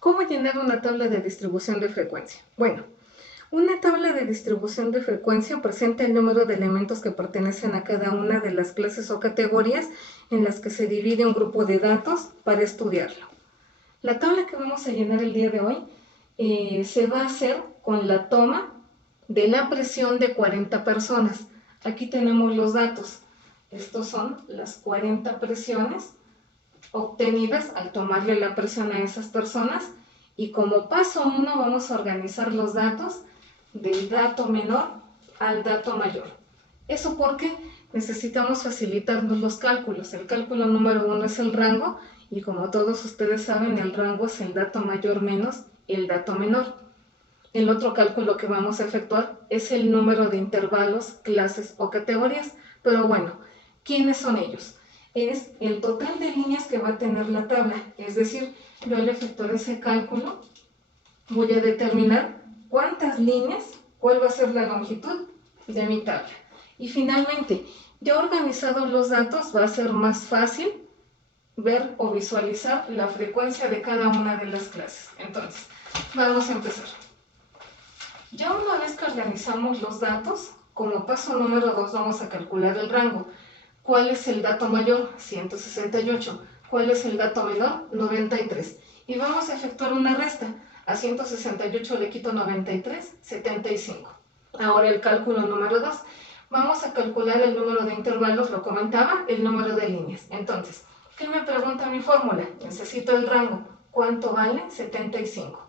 ¿Cómo llenar una tabla de distribución de frecuencia? Bueno, una tabla de distribución de frecuencia presenta el número de elementos que pertenecen a cada una de las clases o categorías en las que se divide un grupo de datos para estudiarlo. La tabla que vamos a llenar el día de hoy se va a hacer con la toma de la presión de 40 personas. Aquí tenemos los datos. Estos son las 40 presiones obtenidas al tomarle la presión a esas personas, y como paso 1 vamos a organizar los datos del dato menor al dato mayor. Eso porque necesitamos facilitarnos los cálculos. El cálculo número 1 es el rango, y como todos ustedes saben, el rango es el dato mayor menos el dato menor. El otro cálculo que vamos a efectuar es el número de intervalos, clases o categorías. Pero bueno, ¿quiénes son ellos? Es el total de líneas que va a tener la tabla. Es decir, yo al efectuar ese cálculo voy a determinar cuántas líneas, cuál va a ser la longitud de mi tabla. Y finalmente, ya organizados los datos, va a ser más fácil ver o visualizar la frecuencia de cada una de las clases. Entonces, vamos a empezar. Ya una vez que organizamos los datos, como paso número 2 vamos a calcular el rango. ¿Cuál es el dato mayor? 168. ¿Cuál es el dato menor? 93. Y vamos a efectuar una resta. A 168 le quito 93, 75. Ahora el cálculo número 2. Vamos a calcular el número de intervalos, lo comentaba, el número de líneas. Entonces, ¿qué me pregunta mi fórmula? Necesito el rango. ¿Cuánto vale? 75.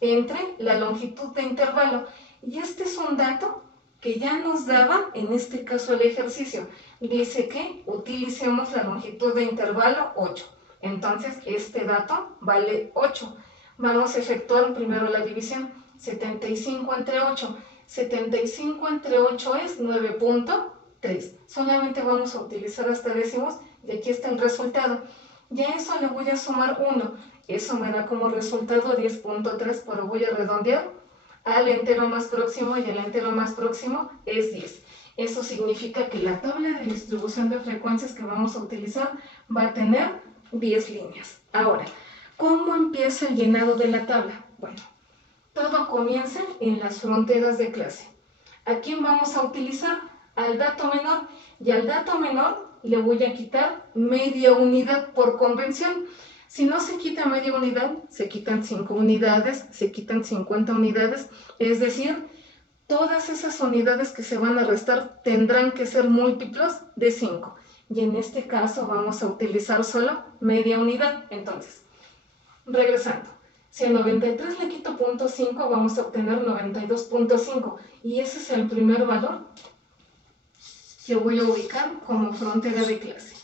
Entre la longitud de intervalo. Y este es un dato que ya nos daba, en este caso, el ejercicio. Dice que utilicemos la longitud de intervalo 8. Entonces, este dato vale 8. Vamos a efectuar primero la división. 75 entre 8. 75 entre 8 es 9.3. Solamente vamos a utilizar hasta décimos y aquí está el resultado. Y a eso le voy a sumar 1. Eso me da como resultado 10.3, pero voy a redondear al entero más próximo, y el entero más próximo es 10. Eso significa que la tabla de distribución de frecuencias que vamos a utilizar va a tener 10 líneas. Ahora, ¿cómo empieza el llenado de la tabla? Bueno, todo comienza en las fronteras de clase. ¿A quién vamos a utilizar? Al dato menor. Y al dato menor le voy a quitar media unidad por convención. Si no se quita media unidad, se quitan 5 unidades, se quitan 50 unidades, es decir, todas esas unidades que se van a restar tendrán que ser múltiplos de 5. Y en este caso vamos a utilizar solo media unidad. Entonces, regresando, si a 93 le quito 0.5, vamos a obtener 92.5. Y ese es el primer valor que voy a ubicar como frontera de clase.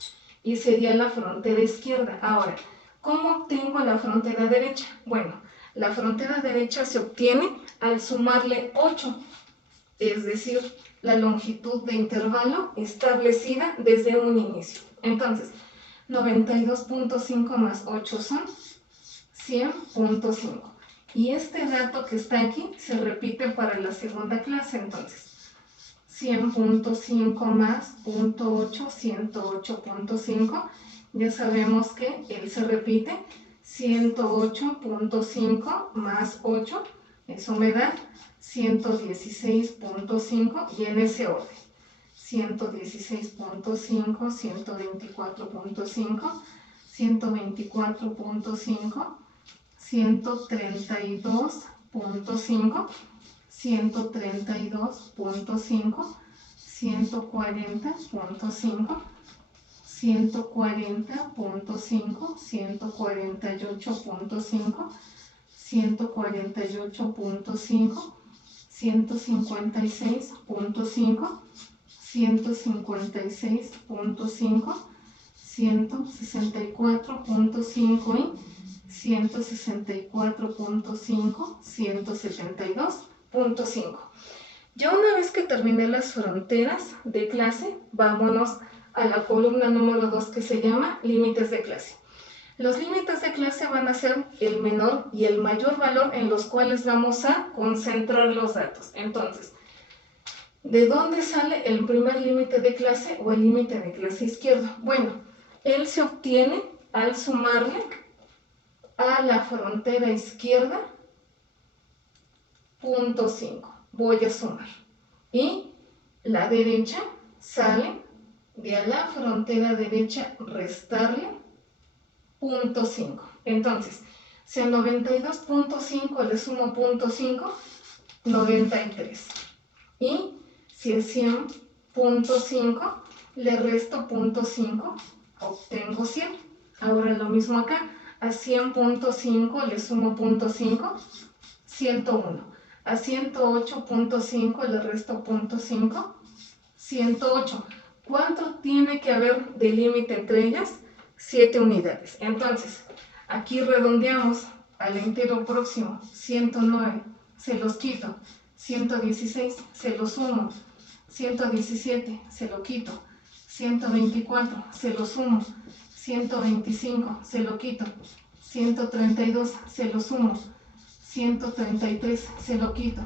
Y sería la frontera izquierda. Ahora, ¿cómo obtengo la frontera derecha? Bueno, la frontera derecha se obtiene al sumarle 8, es decir, la longitud de intervalo establecida desde un inicio. Entonces, 92.5 más 8 son 100.5. Y este dato que está aquí se repite para la segunda clase. Entonces, 100.5 más 0.8, 108.5. Ya sabemos que él se repite. 108.5 más 8, eso me da 116.5, y en ese orden. 116.5, 124.5, 124.5, 132.5, 132.5, 140.5, 140.5, 148.5, 148.5, 156.5, 156.5, 164.5 y 164.5, 172.5. Ya una vez que terminé las fronteras de clase, vámonos a la columna número 2 que se llama límites de clase. Los límites de clase van a ser el menor y el mayor valor en los cuales vamos a concentrar los datos. Entonces, ¿de dónde sale el primer límite de clase o el límite de clase izquierdo? Bueno, él se obtiene al sumarle a la frontera izquierda, 0.5. Voy a sumar. Y la derecha sale de a la frontera derecha, restarle 0.5. Entonces, si a 92.5 le sumo 0.5, 93. Y si a 100.5 le resto 0.5, obtengo 100. Ahora lo mismo acá. A 100.5 le sumo 0.5, 101. A 108.5 le resto 0.5, 108. ¿Cuánto tiene que haber de límite entre ellas? 7 unidades. Entonces, aquí redondeamos al entero próximo, 109, se los quito, 116, se los sumo, 117, se lo quito, 124, se lo sumo, 125, se lo quito, 132, se lo sumo, 133, se lo quito,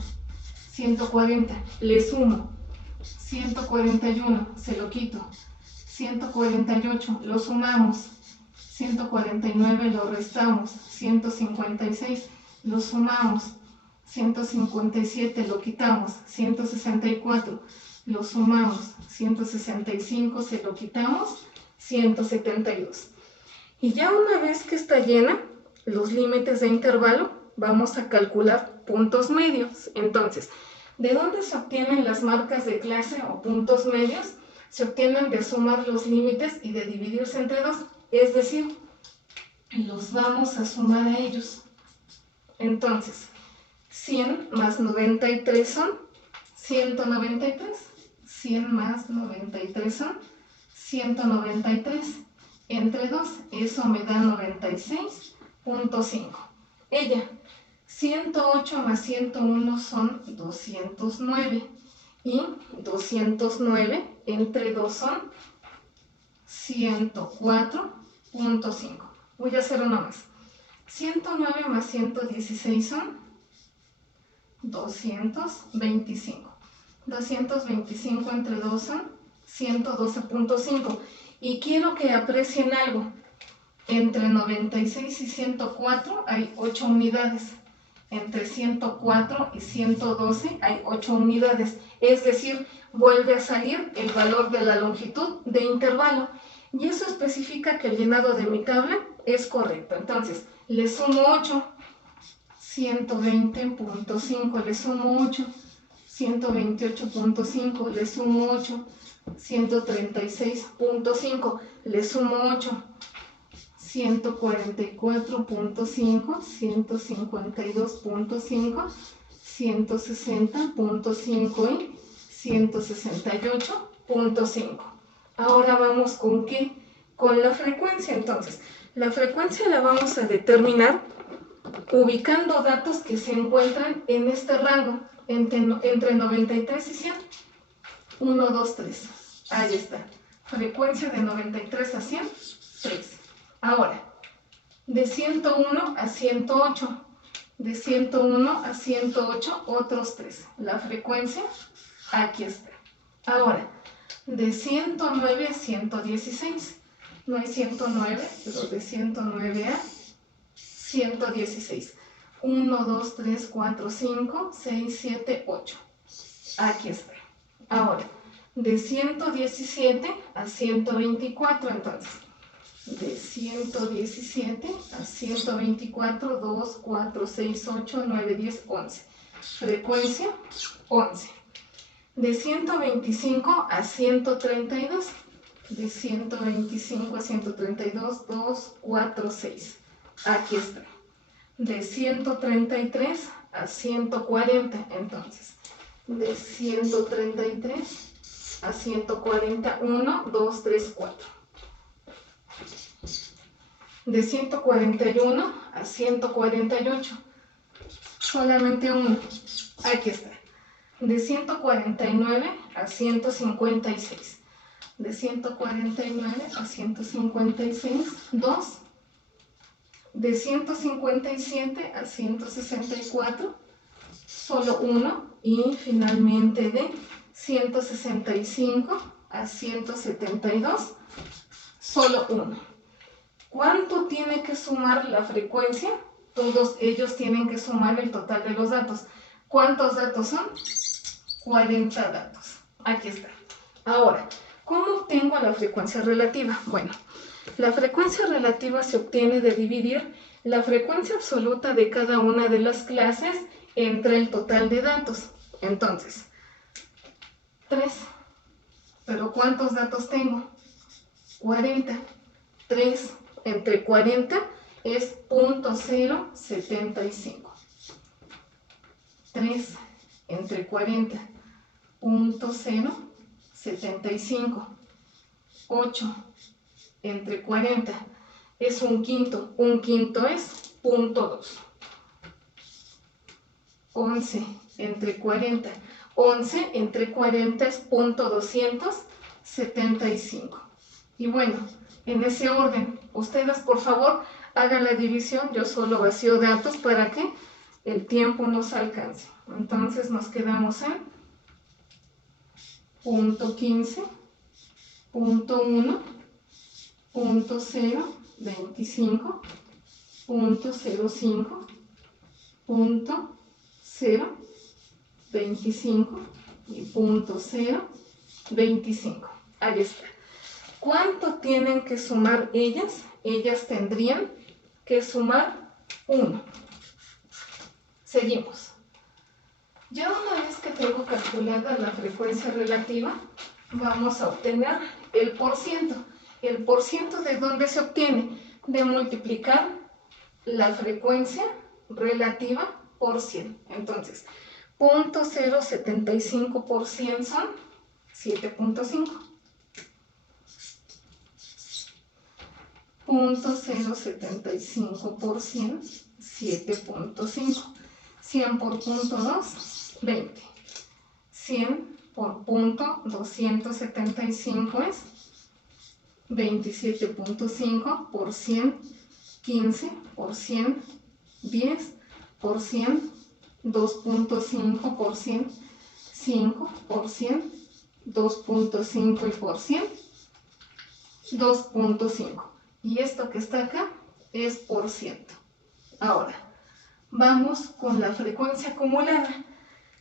140, le sumo, 141, se lo quito, 148, lo sumamos, 149 lo restamos, 156 lo sumamos, 157 lo quitamos, 164 lo sumamos, 165 se lo quitamos, 172. Y ya una vez que está llena los límites de intervalo, vamos a calcular puntos medios. Entonces, ¿de dónde se obtienen las marcas de clase o puntos medios? Se obtienen de sumar los límites y de dividirse entre 2. Es decir, los vamos a sumar a ellos. Entonces, 100 más 93 son 193. 100 más 93 son 193. Entre 2, eso me da 96.5. Ella, 108 más 101 son 209. Y 209 entre 2 son 104.5. Voy a hacer uno más. 109 más 116 son 225. 225 entre 2 son 112.5. Y quiero que aprecien algo. Entre 96 y 104 hay 8 unidades. Entre 104 y 112 hay 8 unidades. Es decir, vuelve a salir el valor de la longitud de intervalo. Y eso especifica que el llenado de mi tabla es correcto. Entonces, le sumo 8, 120.5, le sumo 8, 128.5, le sumo 8, 136.5, le sumo 8, 144.5, 152.5, 160.5 y 168.5. Ahora vamos ¿con qué? Con la frecuencia. Entonces, la frecuencia la vamos a determinar ubicando datos que se encuentran en este rango, entre 93 y 100. 1, 2, 3. Ahí está. Frecuencia de 93 a 100, 3. Ahora, de 101 a 108. De 101 a 108, otros 3. La frecuencia, aquí está. Ahora, de 109 a 116. No hay 109, pero de 109 a 116. 1, 2, 3, 4, 5, 6, 7, 8. Aquí está. Ahora, de 117 a 124, entonces. De 117 a 124, 2, 4, 6, 8, 9, 10, 11. Frecuencia, 11. De 125 a 132. De 125 a 132, 2, 4, 6. Aquí está. De 133 a 140, entonces. De 133 a 140, 1, 2, 3, 4. De 141 a 148, solamente uno. Aquí está. De 149 a 156. De 149 a 156, 2. De 157 a 164, solo uno. Y finalmente de 165 a 172, solo uno. ¿Cuánto tiene que sumar la frecuencia? Todos ellos tienen que sumar el total de los datos. ¿Cuántos datos son? 40 datos. Aquí está. Ahora, ¿cómo obtengo la frecuencia relativa? Bueno, la frecuencia relativa se obtiene de dividir la frecuencia absoluta de cada una de las clases entre el total de datos. Entonces, 3. ¿Pero cuántos datos tengo? 40. 3 entre 40 es 0.075. 3 entre 40, 0.075. 8 entre 40 es un quinto es 0.2. 11 entre 40, 11 entre 40 es 0.275. Y bueno, en ese orden, ustedes por favor hagan la división, yo solo vacío datos para que el tiempo nos alcance. Entonces nos quedamos en 0.15, 0.1, 0.025, 0.05, 0.025 y 0.025. Ahí está. ¿Cuánto tienen que sumar ellas? Ellas tendrían que sumar 1. Seguimos. Ya una vez que tengo calculada la frecuencia relativa, vamos a obtener el porciento. ¿El porciento de dónde se obtiene? De multiplicar la frecuencia relativa por 100. Entonces, 0.075 por 100 son 7.5. 0.075 por 100, 7.5. 100 por punto 2, 20. 100 por punto 275 es 27.5 por 100, 15 por 100, 10 por 100, 2.5 por 100, 5 por 100, 2.5 y por 100, 2.5. Y esto que está acá es por ciento. Ahora, vamos con la frecuencia acumulada.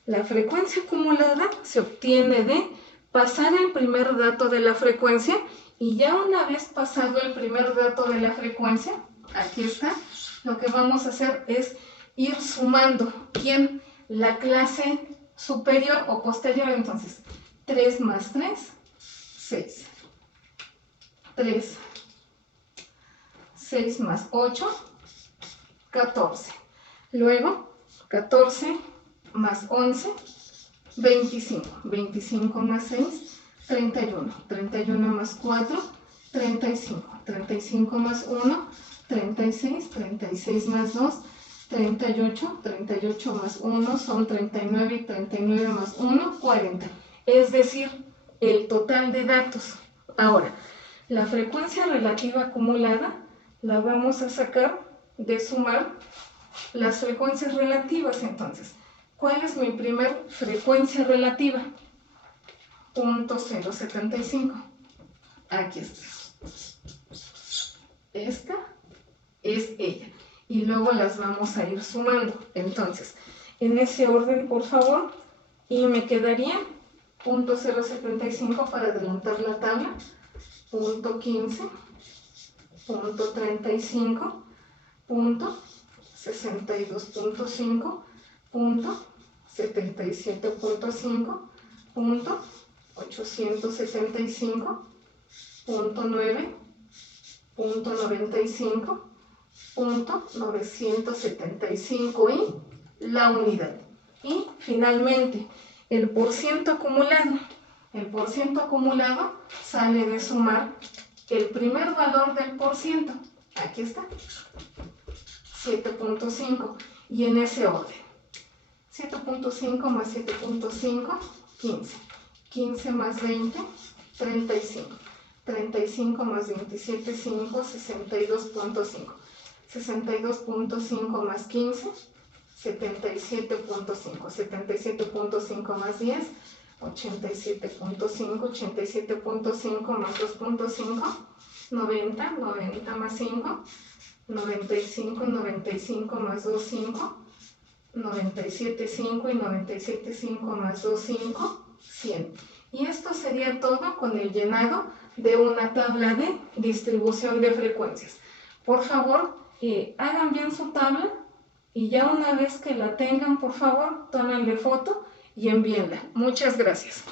La frecuencia acumulada se obtiene de pasar el primer dato de la frecuencia y ya una vez pasado el primer dato de la frecuencia, aquí está, lo que vamos a hacer es ir sumando. ¿Quién? La clase superior o posterior. Entonces, 3 más 3, 6. 3, 6 más 8, 14. Luego, 14 más 11, 25. 25 más 6, 31. 31 más 4, 35. 35 más 1, 36. 36 más 2, 38. 38 más 1 son 39. Y 39 más 1, 40. Es decir, el total de datos. Ahora, la frecuencia relativa acumulada la vamos a sacar de sumar las frecuencias relativas. Entonces, ¿cuál es mi primer frecuencia relativa? 0.075. Aquí está. Esta es ella. Y luego las vamos a ir sumando. Entonces, en ese orden, por favor. Y me quedaría 0.075 para adelantar la tabla. 0.15, 0.35, 62.5, 77.5, 865, 9, 95, 975 y la unidad. Y finalmente, el porciento acumulado. El porciento acumulado sale de sumar el primer valor del porciento. Aquí está. 7.5. Y en ese orden. 7.5 más 7.5, 15. 15 más 20, 35. 35 más 27, 5, 62.5. 62.5 más 15, 77.5. 77.5 más 10, 87.5. 87.5 más 2.5, 90, 90 más 5, 95, 95 más 2, 5, 97, 5 y 97, 5 más 2, 5, 100. Y esto sería todo con el llenado de una tabla de distribución de frecuencias. Por favor, hagan bien su tabla y ya una vez que la tengan, por favor, tómenle foto y envíenla. Muchas gracias.